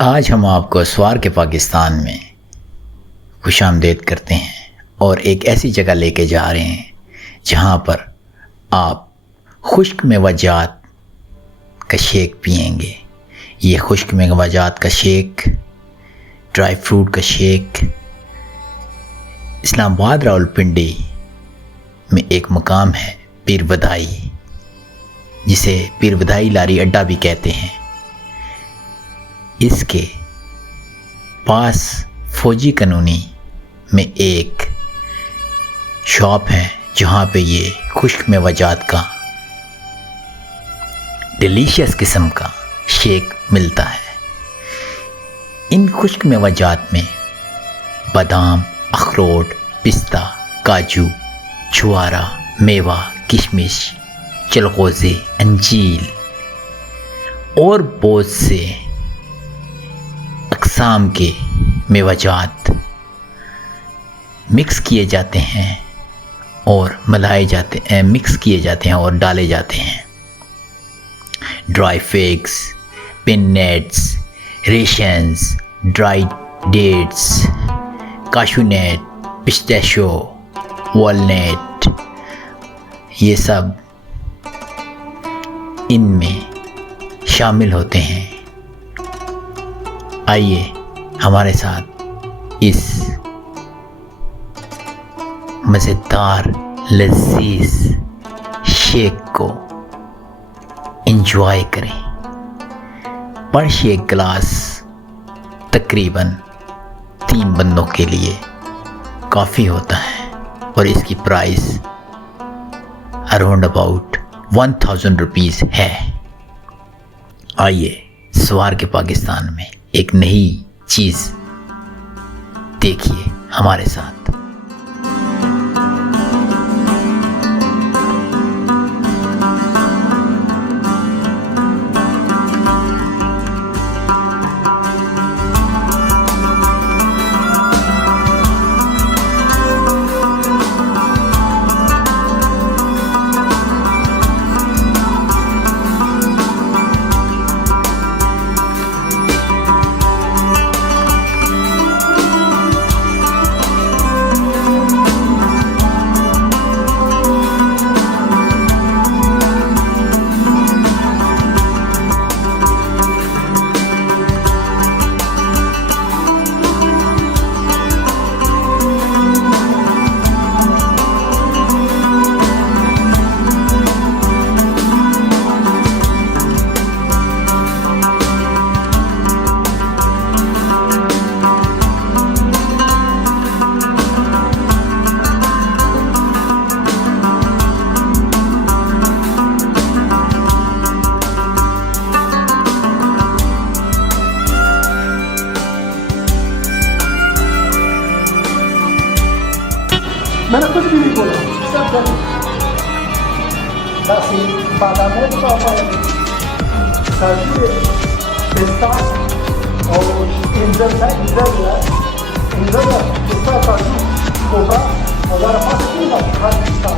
आज हम आपको स्वार के पाकिस्तान में खुशामदीद करते हैं और एक ऐसी जगह लेके जा रहे हैं जहाँ पर आप खुश्क मेवाजात का शेक पिएंगे। ये खुश्क मेवाजात का शेक, ड्राई फ्रूट का शेक इस्लामाबाद रावलपिंडी में एक मकाम है पीर बधाई, जिसे पीर बधाई लारी अड्डा भी कहते हैं। इसके पास फौजी कानूनी में एक शॉप है जहाँ पे ये खुश्क मेवाजात का डिलीशियस किस्म का शेक मिलता है। इन खुश्क मेवाजात में बादाम, अखरोट, पिस्ता, काजू, छुआरा, मेवा, किशमिश, चलगोज़े, अंजीर और बहुत से अक़साम के मेवाजात मिक्स किए जाते हैं और मिक्स किए जाते हैं और डाले जाते हैं। Dry figs, peanuts, raisins, dry dates, cashew nut, pistachio, walnut, ये सब इनमें शामिल होते हैं। आइए हमारे साथ इस मज़ेदार लज़ीज़ शेक को एंजॉय करें। पर शेक गिलास तकरीबन 3 बंदों के लिए काफ़ी होता है और इसकी प्राइस अराउंड अबाउट 1000 रुपीज़ है। आइए स्वार के पाकिस्तान में एक नई चीज़ देखिए हमारे साथ। मैंने कुछ भी नहीं बोला, सब जाने बस बादाम है तो काजू, पिस्ता और इंजर है, पिस्ता, काजू, कोका वगैरह हर पिस्ता।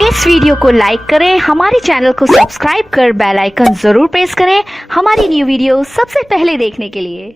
इस वीडियो को लाइक करें, हमारे चैनल को सब्सक्राइब कर बेल आइकन जरूर प्रेस करें हमारी न्यू वीडियो सबसे पहले देखने के लिए।